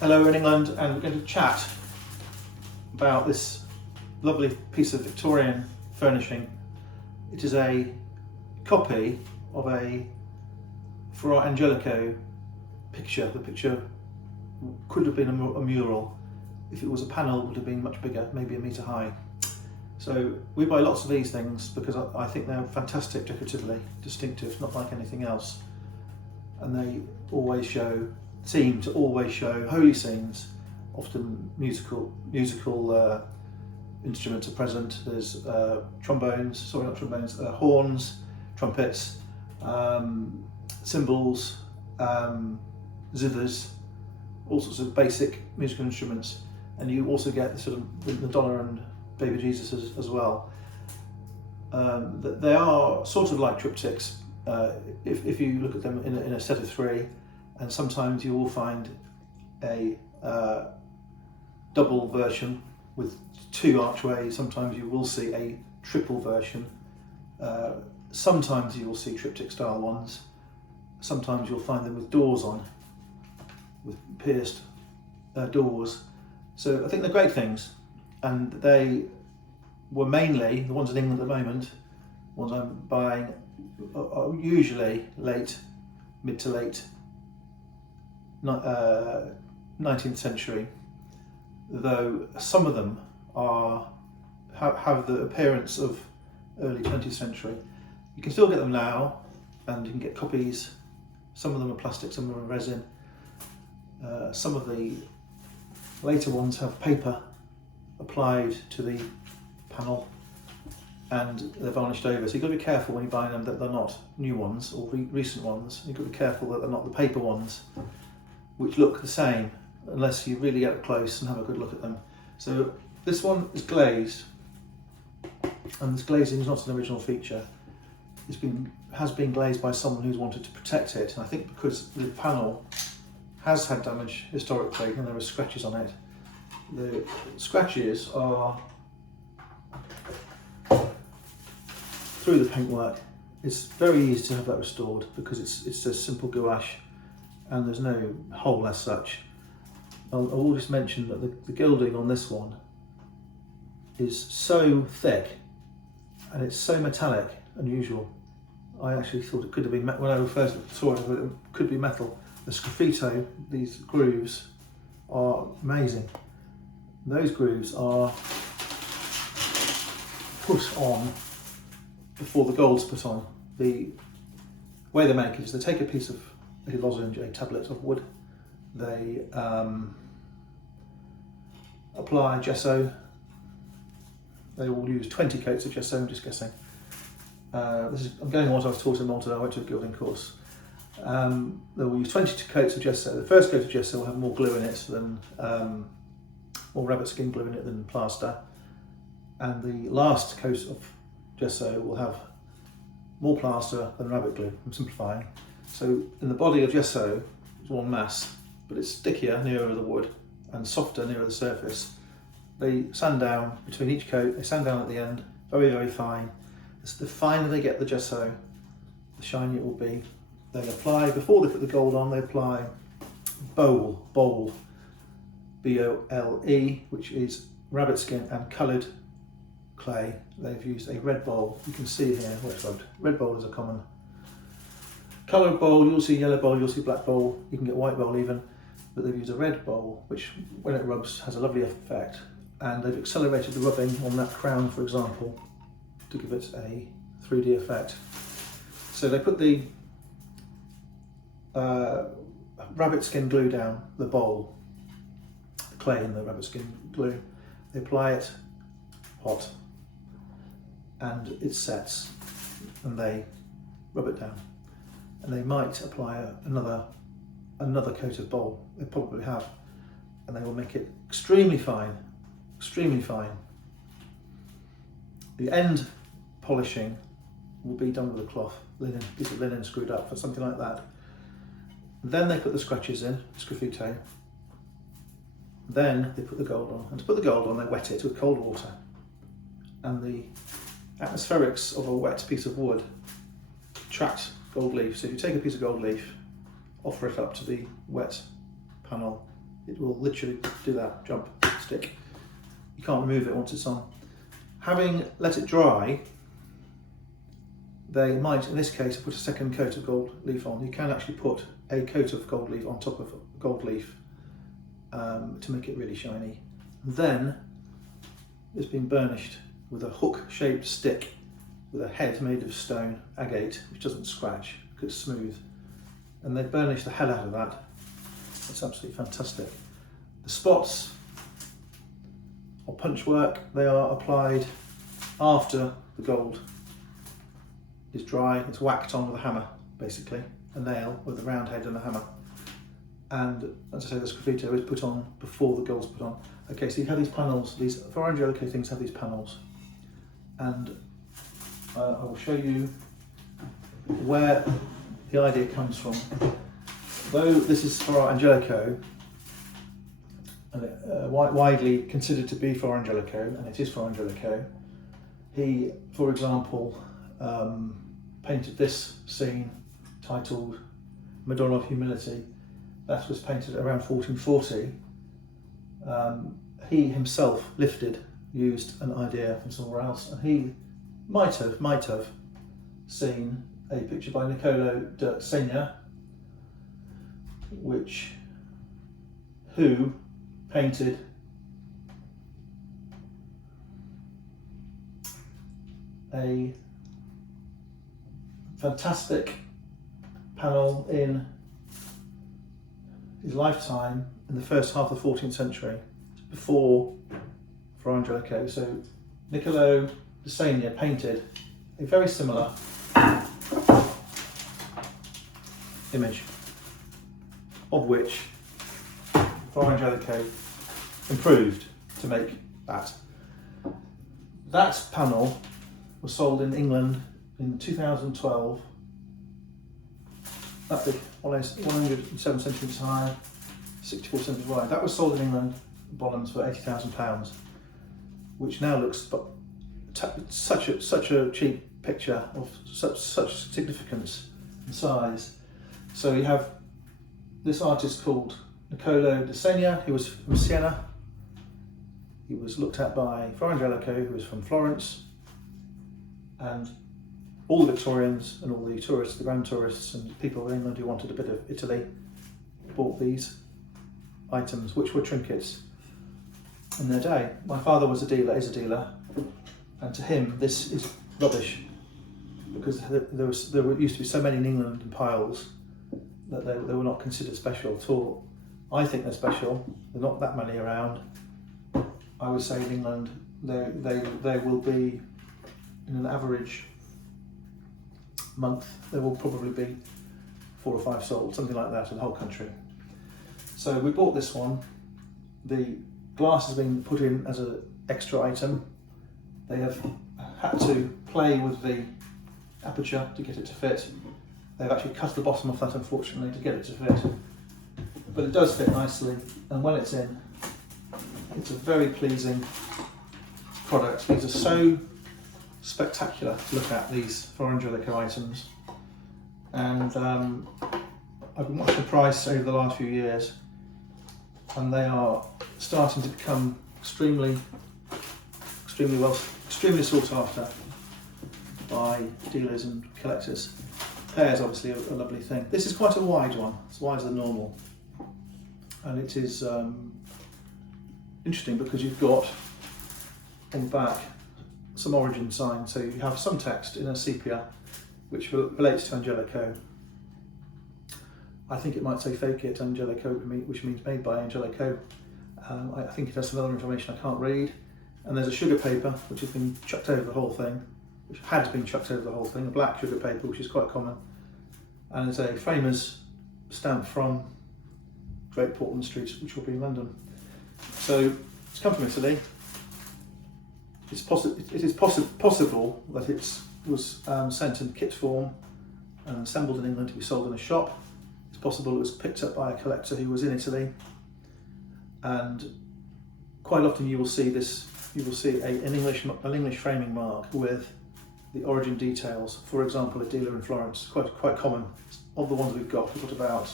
Hello, we're in England, and we're going to chat about this lovely piece of Victorian furnishing. It is a copy of a Fra Angelico picture. The picture could have been a mural. If it was a panel, it would have been much bigger, maybe 1 metre high. So we buy lots of these things because I think they're fantastic decoratively, distinctive, not like anything else. And they seem to always show holy scenes. Often musical instruments are present. There's horns, trumpets, cymbals, zithers, all sorts of basic musical instruments. And you also get the sort of Madonna and Baby Jesus as well. They are sort of like triptychs if you look at them in a set of 3, and sometimes you will find a double version with 2 archways. Sometimes you will see a triple version. Sometimes you will see triptych style ones. Sometimes you'll find them with doors on, with pierced doors. So I think they're great things, and they were mainly, the ones in England at the moment, ones I'm buying, are usually mid to late 19th century, though some of them have the appearance of early 20th century. You can still get them now, and you can get copies. Some of them are plastic, some of them are resin. Some of the later ones have paper applied to the panel and they're varnished over, so you've got to be careful when you buy them that they're not new ones or recent ones. You've got to be careful that they're not the paper ones which look the same, unless you really get up close and have a good look at them. So this one is glazed, and this glazing is not an original feature. Has been glazed by someone who's wanted to protect it, and I think because the panel has had damage historically and there are scratches on it. The scratches are through the paintwork. It's very easy to have that restored because it's just simple gouache and there's no hole as such. I will just mention that the gilding on this one is so thick and it's so metallic, unusual. I actually thought it could have been, when I first saw it, it could be metal. The sgraffito, these grooves, are amazing. Those grooves are put on before the gold's put on. The way they make it is they take a piece of a lozenge, a tablet of wood, they apply gesso. They will use 20 coats of gesso, I'm just guessing. I'm going on what I was taught in Malta. I went to a gilding course. They will use 22 coats of gesso. The first coat of gesso will have more glue in it than, more rabbit skin glue in it than plaster. And the last coat of gesso will have more plaster than rabbit glue. I'm simplifying. So in the body of gesso, it's one mass, but it's stickier nearer the wood and softer nearer the surface. They sand down between each coat, they sand down at the end, very, very fine. The finer they get the gesso, the shinier it will be. They apply, before they put the gold on, they apply bole, B-O-L-E, which is rabbit skin and coloured clay. They've used a red bole. You can see here where it's rubbed. Red bole is a common. Coloured bole, you'll see yellow bole, you'll see black bole, you can get white bole even, but they've used a red bole, which when it rubs has a lovely effect. And they've accelerated the rubbing on that crown, for example, to give it a 3D effect. So they put the rabbit skin glue down the bowl, the clay in the rabbit skin glue. They apply it hot and it sets, and they rub it down. And they might apply another coat of bowl. They probably have, and they will make it extremely fine, extremely fine. The end polishing will be done with a cloth, piece of linen screwed up or something like that. Then they put the scratches in, sgraffito. Then they put the gold on. And to put the gold on, they wet it with cold water. And the atmospherics of a wet piece of wood attract gold leaf. So if you take a piece of gold leaf, offer it up to the wet panel, it will literally do that, jump, stick. You can't remove it once it's on. Having let it dry, they might, in this case, put a second coat of gold leaf on. You can actually put a coat of gold leaf on top of gold leaf to make it really shiny. And then it's been burnished with a hook-shaped stick with a head made of stone, agate, which doesn't scratch because it's smooth. And they burnish the hell out of that. It's absolutely fantastic. The spots or punch work, they are applied after the gold is dry. It's whacked on with a hammer, basically, a nail with a round head and a hammer. And as I say, the sgraffito is put on before the gold's put on. Okay, so you have these panels, these Fra Angelico things have these panels. And I will show you where the idea comes from. Though this is Fra Angelico, and widely considered to be Fra Angelico, and it is Fra Angelico, he, for example, painted this scene titled Madonna of Humility. That was painted around 1440. He himself used an idea from somewhere else, and he might have seen a picture by Niccolo da Segna, who painted a fantastic panel in his lifetime in the first half of the 14th century, before Fra Angelico. So Niccolo da Segna painted a very similar image, of which Fra Angelico improved to make that. That panel was sold in England in 2012. That big, 107 centimetres high, 64 centimetres wide. That was sold in England, Bonhams, for £80,000, which now looks such a cheap picture of such significance and size. So you have this artist called Niccolo da Segna, who was from Siena. He was looked at by Fra Angelico, who was from Florence, and all the Victorians and all the tourists, the grand tourists and people in England who wanted a bit of Italy, bought these items, which were trinkets in their day. My father is a dealer, and to him this is rubbish, because there used to be so many in England in piles that they were not considered special at all. I think they're special. There are not that many around. I would say in England they will be, in an average month, there will probably be 4 or 5 sold, something like that, in the whole country. So we bought this one. The glass has been put in as an extra item. They have had to play with the aperture to get it to fit. They've actually cut the bottom off that, unfortunately, to get it to fit. But it does fit nicely, and when it's in, it's a very pleasing product. These are so spectacular to look at, these Fra Angelico items, and I've been watching the price over the last few years, and they are starting to become extremely sought after by dealers and collectors. Hair is obviously a lovely thing. This is quite a wide one. It's wider than normal, and it is interesting because you've got on the back some origin signs. So you have some text in a sepia which relates to Angelico. I think it might say "Fake It Angelico," which means made by Angelico. I think it has some other information I can't read. And there's a sugar paper which has been chucked over the whole thing, which had been chucked over the whole thing, a black sugar paper, which is quite common. And there's a framer's stamp from Great Portland Street, which will be in London. So it's come from Italy. It is possible that it was sent in kit form and assembled in England to be sold in a shop. It's possible it was picked up by a collector who was in Italy. And quite often you will see this. You will see an English framing mark with the origin details. For example, a dealer in Florence, quite common. Of the ones we've got about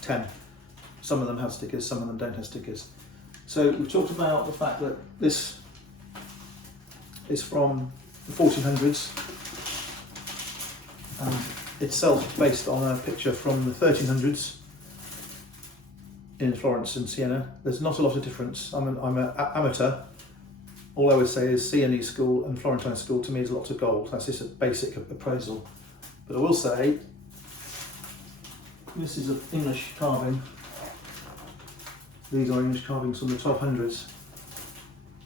10. Some of them have stickers, some of them don't have stickers. So we've talked about the fact that this is from the 1400s and itself based on a picture from the 1300s in Florence and Siena. There's not a lot of difference. I'm an amateur. All I would say is Siena school and Florentine school to me is lots of gold. That's just a basic appraisal. But I will say, this is an English carving. These are English carvings from the 1200s.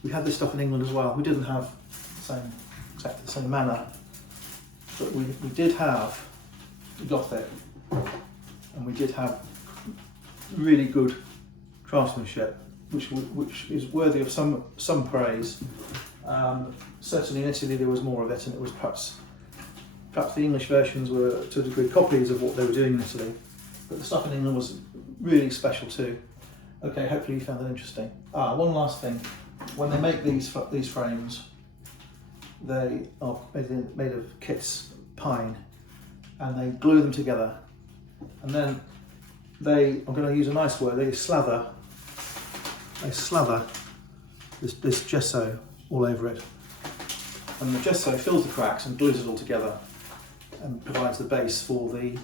We had this stuff in England as well. We didn't have exactly the same manner, but we did have the Gothic, and we did have really good craftsmanship, which is worthy of some praise. Certainly in Italy there was more of it, and it was perhaps the English versions were to a degree copies of what they were doing in Italy, but the stuff in England was really special too. Okay, hopefully you found that interesting. One last thing. When they make these frames, they are made of Kit's pine, and they glue them together. And then I'm going to use a nice word, they slather this gesso all over it. And the gesso fills the cracks and glues it all together and provides the base for the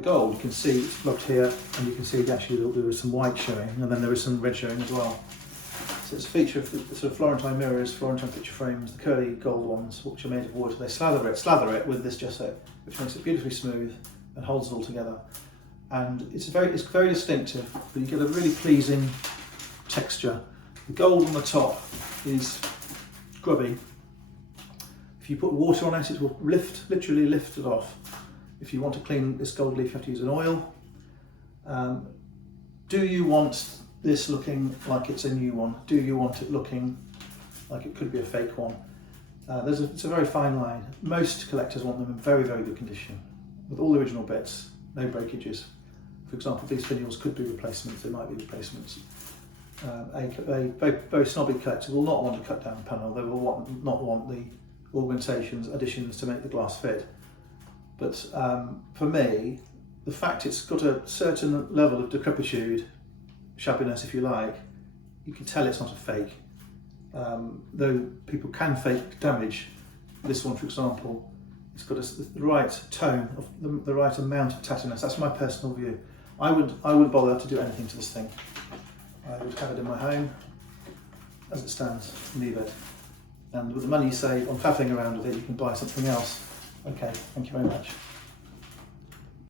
gold. You can see it's blocked here, and you can see actually there is some white showing, and then there is some red showing as well. So it's a feature of the sort of Florentine mirrors, Florentine picture frames, the curly gold ones, which are made of wood. They slather it with this gesso, which makes it beautifully smooth and holds it all together. And it's very distinctive, but you get a really pleasing texture. The gold on the top is grubby. If you put water on it, it will literally lift it off. If you want to clean this gold leaf, you have to use an oil. Do you want this looking like it's a new one? Do you want it looking like it could be a fake one? It's a very fine line. Most collectors want them in very, very good condition, with all the original bits, no breakages. For example, these finials could be replacements, they might be replacements. A very snobby collector will not want to cut down the panel, they will not want the augmentations, additions to make the glass fit. But for me, the fact it's got a certain level of decrepitude, shabbiness if you like, you can tell it's not a fake. Though people can fake damage, this one for example, it's got the right tone, of the right amount of tattiness. That's my personal view. I wouldn't bother to do anything to this thing. I would have it in my home as it stands, leave it. And with the money you save on faffing around with it, you can buy something else. Okay, thank you very much.